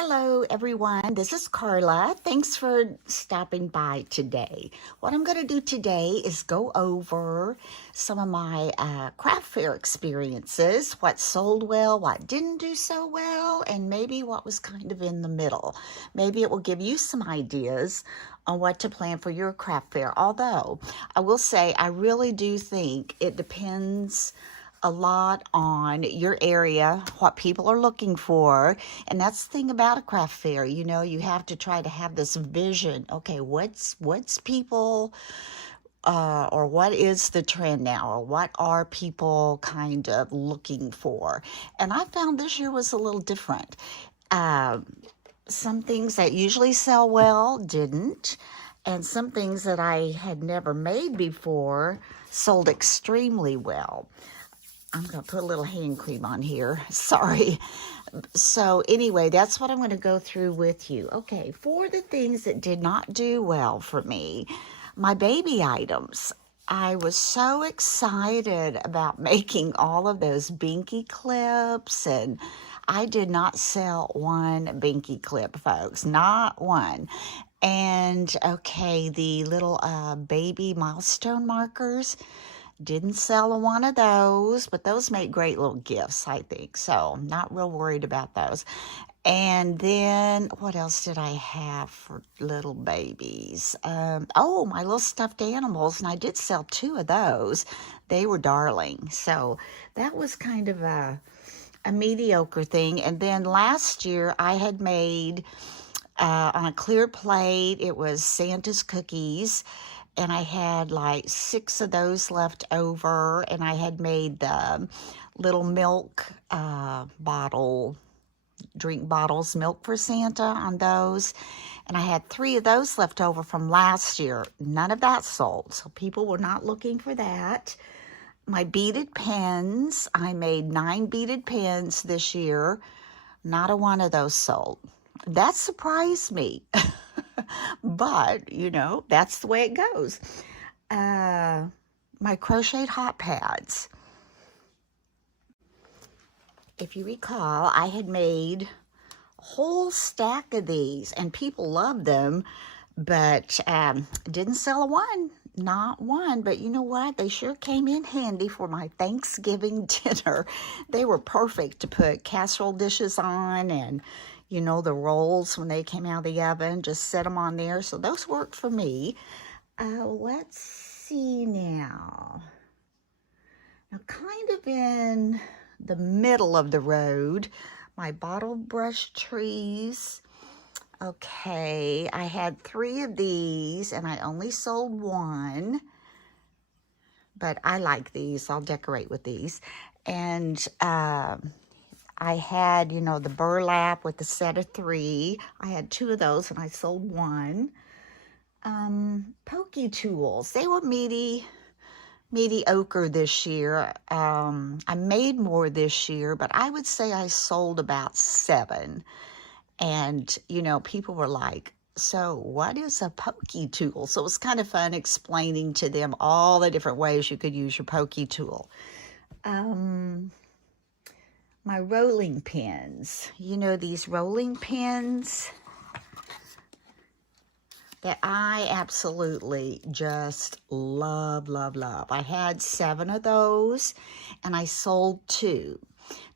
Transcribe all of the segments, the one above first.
Hello everyone, this is Carla. Thanks for stopping by today. What I'm going to do today is go over some of my craft fair experiences, what sold well, what didn't do so well, and maybe what was kind of in the middle. Maybe it will give you some ideas on what to plan for your craft fair. Although I will say I really do think it depends a lot on your area, what people are looking for. And that's the thing about a craft fair. You know, you have to try to have this vision. Okay, what's people or what is the trend now, or what are people kind of looking for? And I found this year was a little different. Some things that usually sell well didn't, and some things that I had never made before sold extremely well. I'm going to put a little hand cream on here. Sorry. So anyway, that's what I'm going to go through with you. Okay, for the things that did not do well for me, my baby items. I was so excited about making all of those binky clips, and I did not sell one binky clip, folks. Not one. And okay, the little baby milestone markers, didn't sell one of those, but those make great little gifts, I think. So not real worried about those. And then what else did I have for little babies? Oh, my little stuffed animals. And I did sell 2 of those. They were darling. So that was kind of a mediocre thing. And then last year I had made on a clear plate, it was Santa's cookies. And I had like 6 of those left over, and I had made the little milk drink bottles, milk for Santa on those. And I had 3 of those left over from last year. None of that sold, so people were not looking for that. My beaded pens, I made 9 beaded pens this year. Not a one of those sold. That surprised me. But, you know, that's the way it goes. My crocheted hot pads. If you recall, I had made a whole stack of these, and people loved them, but didn't sell a one. Not one. But you know what? They sure came in handy for my Thanksgiving dinner. They were perfect to put casserole dishes on, and you know, the rolls when they came out of the oven, just set them on there. So those worked for me. Let's see now. Now, kind of in the middle of the road, my bottle brush trees. Okay, I had 3 of these, and I only sold 1. But I like these. I'll decorate with these. And I had, you know, the burlap with the set of 3. I had 2 of those, and I sold 1. Pokey tools. They were mediocre this year. I made more this year, but I would say I sold about 7. And, you know, people were like, so what is a pokey tool? So it was kind of fun explaining to them all the different ways you could use your pokey tool. My rolling pins. You know, these rolling pins that I absolutely just love, love, love. I had 7 of those, and I sold 2.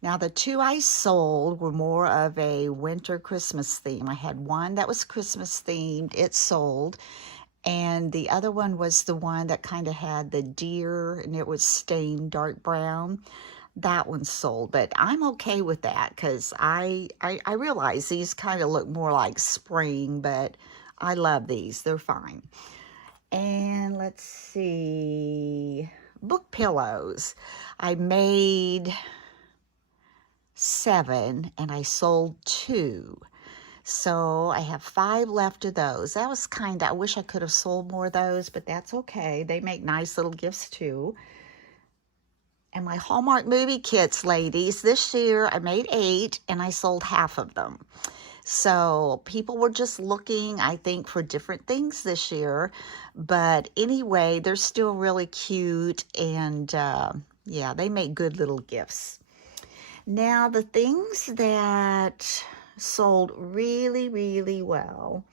Now, the 2 I sold were more of a winter Christmas theme. I had one that was Christmas themed. It sold. And the other one was the one that kind of had the deer, and it was stained dark brown. That one sold, but I'm okay with that because I realize these kind of look more like spring, but I love these. They're fine. And let's see, book pillows. I made 7, and I sold 2. So I have 5 left of those. That was kind of, I wish I could have sold more of those, but that's okay. They make nice little gifts too. And my Hallmark movie kits, ladies, this year I made 8, and I sold half of them. So people were just looking, I think, for different things this year. But anyway, they're still really cute, and yeah, they make good little gifts. Now, the things that sold really, really well.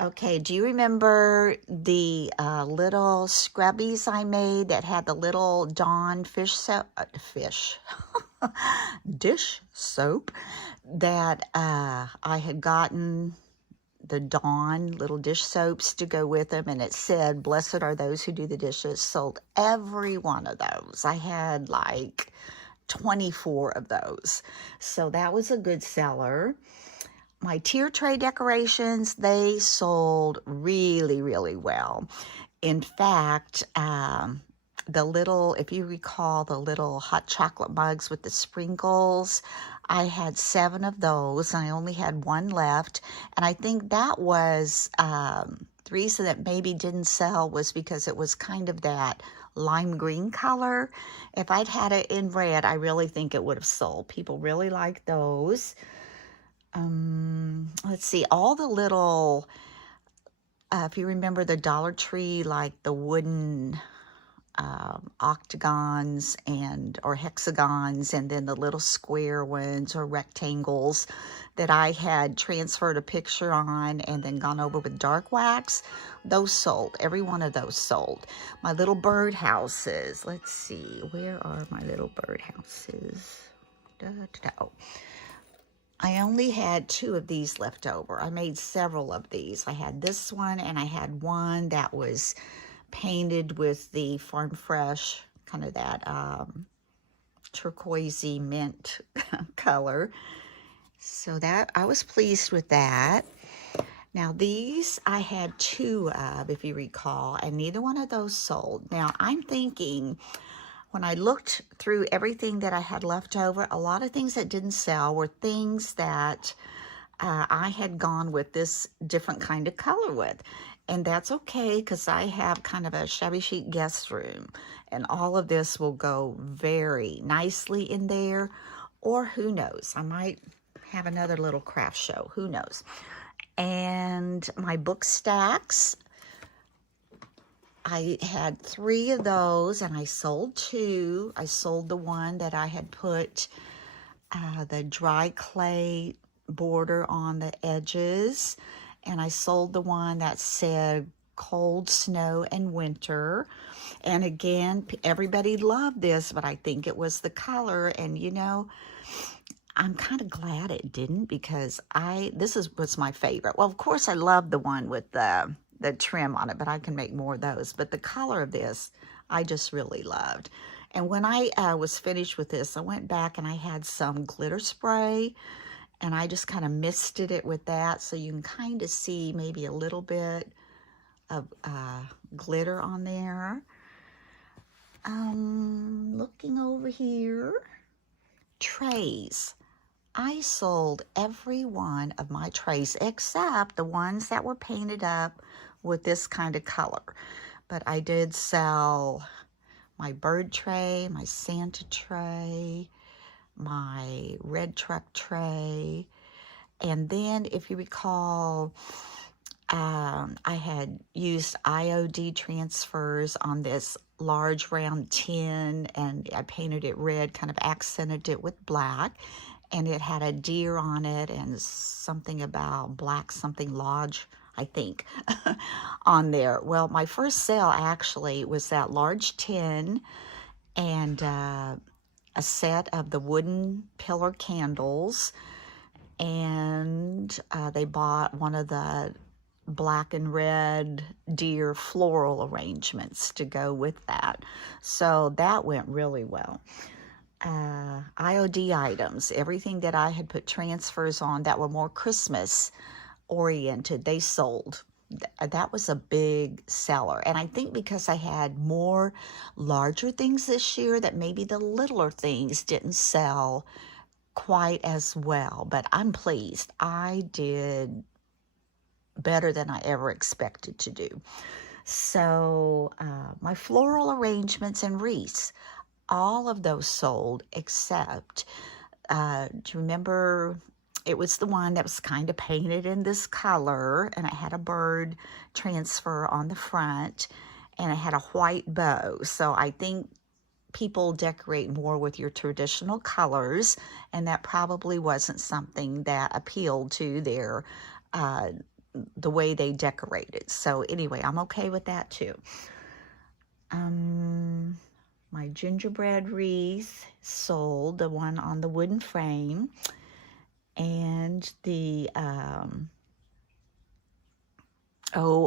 Okay, do you remember the little scrubbies I made that had the little Dawn dish soap that I had gotten the Dawn little dish soaps to go with them, and it said, "Blessed are those who do the dishes." Sold every one of those. I had like 24 of those. So that was a good seller. My tier tray decorations, they sold really, really well. In fact, the little, if you recall, the little hot chocolate mugs with the sprinkles, I had 7 of those, and I only had 1 left. And I think that was the reason that maybe didn't sell was because it was kind of that lime green color. If I'd had it in red, I really think it would have sold. People really like those. Let's see, all the little, if you remember the Dollar Tree, like the wooden octagons or hexagons, and then the little square ones or rectangles that I had transferred a picture on and then gone over with dark wax, those sold. Every one of those sold. My little bird houses, let's see, where are my little bird houses? Oh, I only had 2 of these left over. I made several of these. I had this one, and I had one that was painted with the Farm Fresh, kind of that turquoisey mint color. So that, I was pleased with that. Now these I had 2 of, if you recall, and neither one of those sold. Now I'm thinking, when I looked through everything that I had left over, a lot of things that didn't sell were things that I had gone with this different kind of color with. And that's okay, because I have kind of a shabby chic guest room, and all of this will go very nicely in there. Or who knows, I might have another little craft show, who knows. And my book stacks, I had 3 of those, and I sold 2. I sold the one that I had put the dry clay border on the edges, and I sold the one that said cold, snow, and winter. And again, everybody loved this, but I think it was the color, and you know, I'm kind of glad it didn't, because this was my favorite. Well, of course, I love the one with the trim on it, but I can make more of those. But the color of this, I just really loved. And when I was finished with this, I went back and I had some glitter spray, and I just kind of misted it with that, so you can kind of see maybe a little bit of glitter on there. Looking over here, trays. I sold every one of my trays except the ones that were painted up with this kind of color. But I did sell my bird tray, my Santa tray, my red truck tray, and then if you recall, I had used IOD transfers on this large round tin, and I painted it red, kind of accented it with black, and it had a deer on it and something about Black Something Lodge, I think, on there. Well, my first sale actually was that large tin and a set of the wooden pillar candles, and they bought one of the black and red deer floral arrangements to go with that. So that went really well. IOD items, everything that I had put transfers on that were more Christmas oriented, they sold. That was a big seller. And I think because I had more larger things this year, that maybe the littler things didn't sell quite as well. But I'm pleased. I did better than I ever expected to do. So my floral arrangements and wreaths, all of those sold except, do you remember, it was the one that was kind of painted in this color, and it had a bird transfer on the front, and it had a white bow. So I think people decorate more with your traditional colors, and that probably wasn't something that appealed to their the way they decorated. So anyway, I'm okay with that too. My gingerbread wreath sold, the one on the wooden frame, and the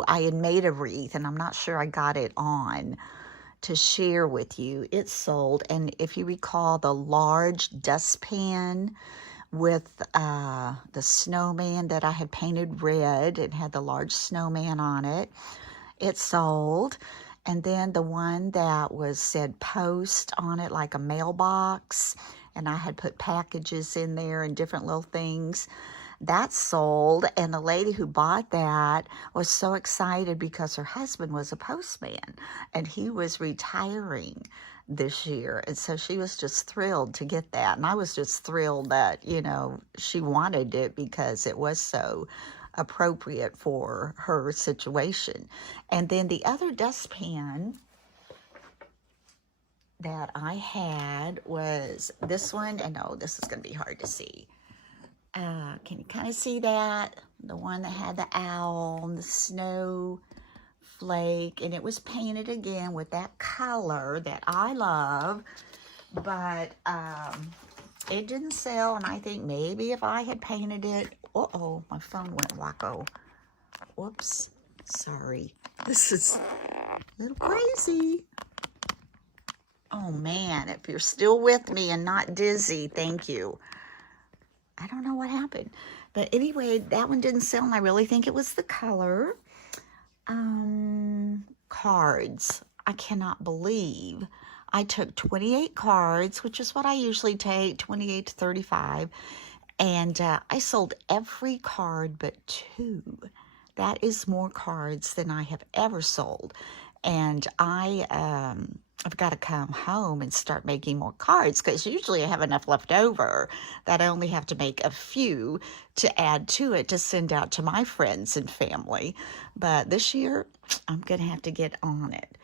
I had made a wreath, and I'm not sure I got it on to share with you. It sold, and if you recall, the large dustpan with the snowman that I had painted red and had the large snowman on it, it sold. And then the one that was said post on it, like a mailbox, and I had put packages in there and different little things, that sold. And the lady who bought that was so excited because her husband was a postman and he was retiring this year, and so she was just thrilled to get that. And I was just thrilled that, you know, she wanted it because it was so appropriate for her situation. And then the other dustpan that I had was this one, and oh, this is going to be hard to see. Can you kind of see that? The one that had the owl and the snow flake, and it was painted again with that color that I love, but it didn't sell. And I think maybe if I had painted it, uh-oh, my phone went wacko. Whoops, sorry. This is a little crazy. Oh man, if you're still with me and not dizzy, thank you. I don't know what happened, but anyway, that one didn't sell, and I really think it was the color. Cards. I cannot believe I took 28 cards, which is what I usually take, 28 to 35, and I sold every card but 2. That is more cards than I have ever sold, and I've got to come home and start making more cards, because usually I have enough left over that I only have to make a few to add to it to send out to my friends and family. But this year, I'm going to have to get on it.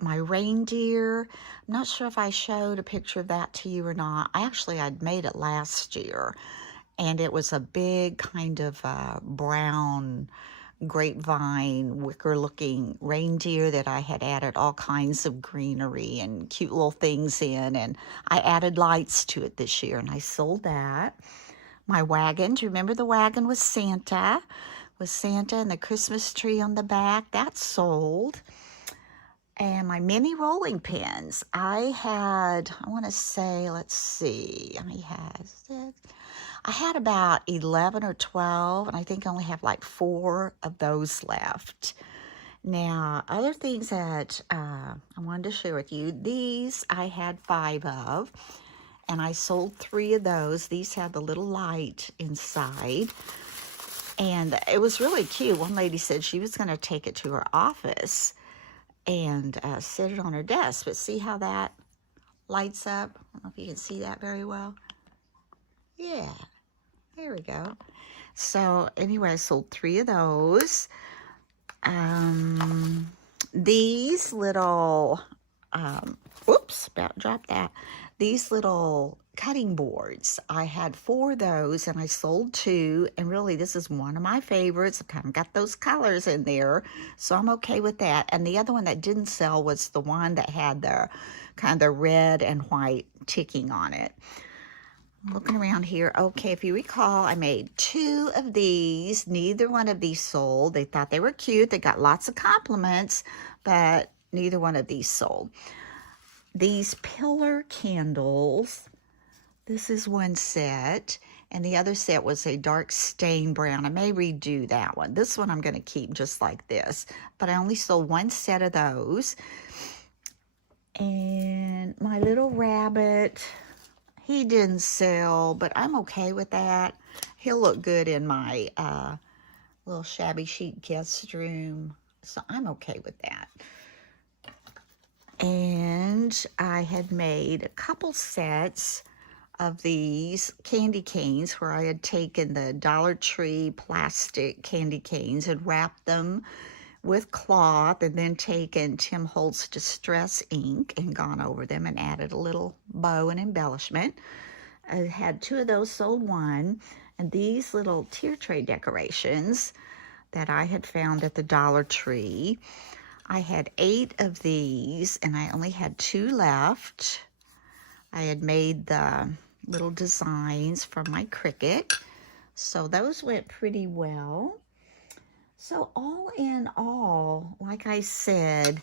My reindeer, I'm not sure if I showed a picture of that to you or not. I'd made it last year, and it was a big kind of brown grapevine wicker looking reindeer that I had added all kinds of greenery and cute little things in, and I added lights to it this year, and I sold that. My wagon, do you remember the wagon with Santa and the Christmas tree on the back? That sold. And my mini rolling pins, I want to say, let's see, I had about 11 or 12, and I think I only have like 4 of those left. Now, other things that I wanted to share with you, these I had 5 of, and I sold 3 of those. These had the little light inside, and it was really cute. One lady said she was going to take it to her office and set it on her desk, but see how that lights up? I don't know if you can see that very well. Yeah. There we go. So anyway, I sold 3 of those. These little, oops, about dropped that. These little cutting boards, I had 4 of those, and I sold 2. And really, this is one of my favorites. I've kind of got those colors in there, so I'm okay with that. And the other one that didn't sell was the one that had the kind of the red and white ticking on it. Looking around here, okay, if you recall, I made 2 of these. Neither one of these sold. They thought they were cute. They got lots of compliments, but neither one of these sold. These pillar candles, this is one set, and the other set was a dark stain brown. I may redo that one. This one I'm going to keep just like this, but I only sold 1 set of those. And my little rabbit, he didn't sell, but I'm okay with that. He'll look good in my little shabby chic guest room, so I'm okay with that. And I had made a couple sets of these candy canes where I had taken the Dollar Tree plastic candy canes and wrapped them with cloth and then taken Tim Holtz Distress ink and gone over them and added a little bow and embellishment. I had 2 of those, sold 1, and these little tier tray decorations that I had found at the Dollar Tree. I had 8 of these and I only had 2 left. I had made the little designs from my Cricut, so those went pretty well. So all in all, like I said,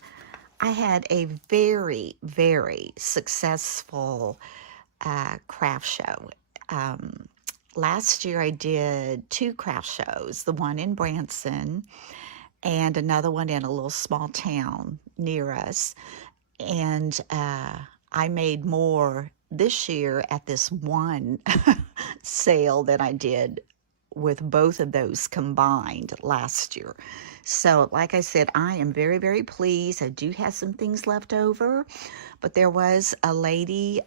I had a very, very successful craft show. Last year I did 2 craft shows, the one in Branson and another one in a little small town near us. And I made more this year at this one sale than I did with both of those combined last year. So like I said, I am very, very pleased. I do have some things left over, but there was a lady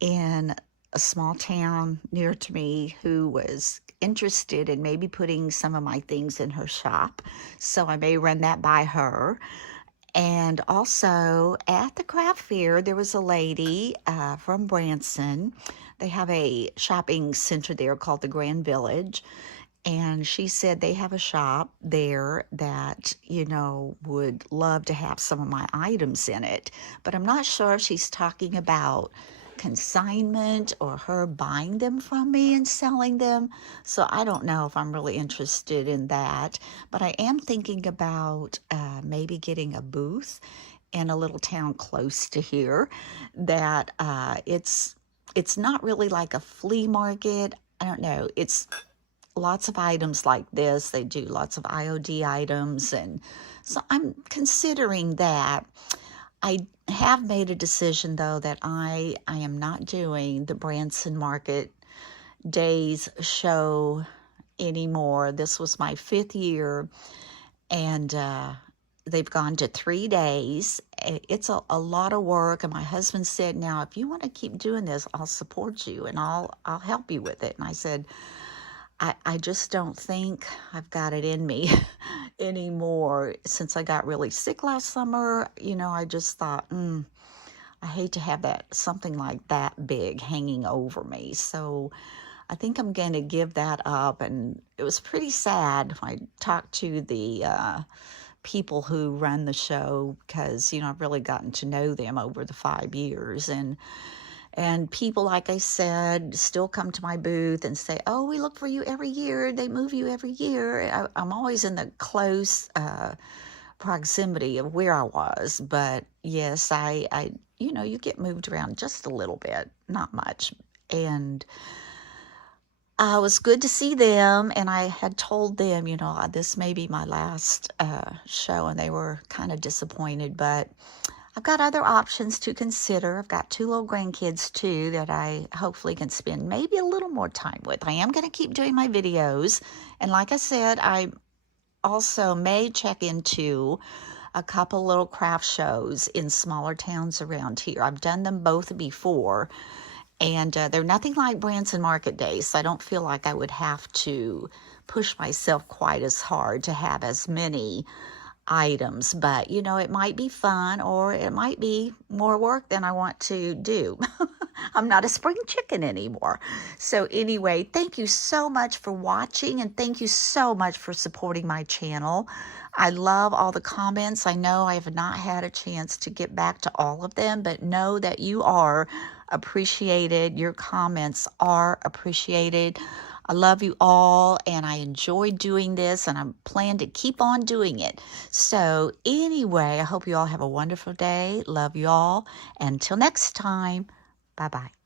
in a small town near to me who was interested in maybe putting some of my things in her shop. So I may run that by her. And also at the craft fair, there was a lady from Branson. They have a shopping center there called the Grand Village. And she said they have a shop there that, you know, would love to have some of my items in it. But I'm not sure if she's talking about consignment or her buying them from me and selling them. So I don't know if I'm really interested in that. But I am thinking about maybe getting a booth in a little town close to here that it's not really like a flea market. I don't know. It's lots of items like this. They do lots of IOD items. And so I'm considering that. I have made a decision, though, that I am not doing the Branson Market Days show anymore. This was my 5th year, and they've gone to 3 days. It's a lot of work, and my husband said, now, if you want to keep doing this, I'll support you, and I'll help you with it. And I said, I just don't think I've got it in me anymore. Since I got really sick last summer, you know, I just thought, I hate to have something like that big hanging over me. So I think I'm going to give that up. And it was pretty sad. I talked to the people who run the show because, you know, I've really gotten to know them over the 5 years. And people, like I said, still come to my booth and say, oh, we look for you every year. They move you every year. I'm always in the close proximity of where I was. But yes, I you know, you get moved around just a little bit, not much. And it was good to see them. And I had told them, you know, this may be my last show. And they were kind of disappointed. But I've got other options to consider. I've got 2 little grandkids, too, that I hopefully can spend maybe a little more time with. I am going to keep doing my videos. And like I said, I also may check into a couple little craft shows in smaller towns around here. I've done them both before. And they're nothing like Branson Market Days. So I don't feel like I would have to push myself quite as hard to have as many items, but you know, it might be fun or it might be more work than I want to do. I'm not a spring chicken anymore. So anyway, thank you so much for watching and thank you so much for supporting my channel. I love all the comments. I know I have not had a chance to get back to all of them, but know that you are appreciated. Your comments are appreciated. I love you all, and I enjoy doing this, and I plan to keep on doing it. So anyway, I hope you all have a wonderful day. Love you all. Until next time, bye-bye.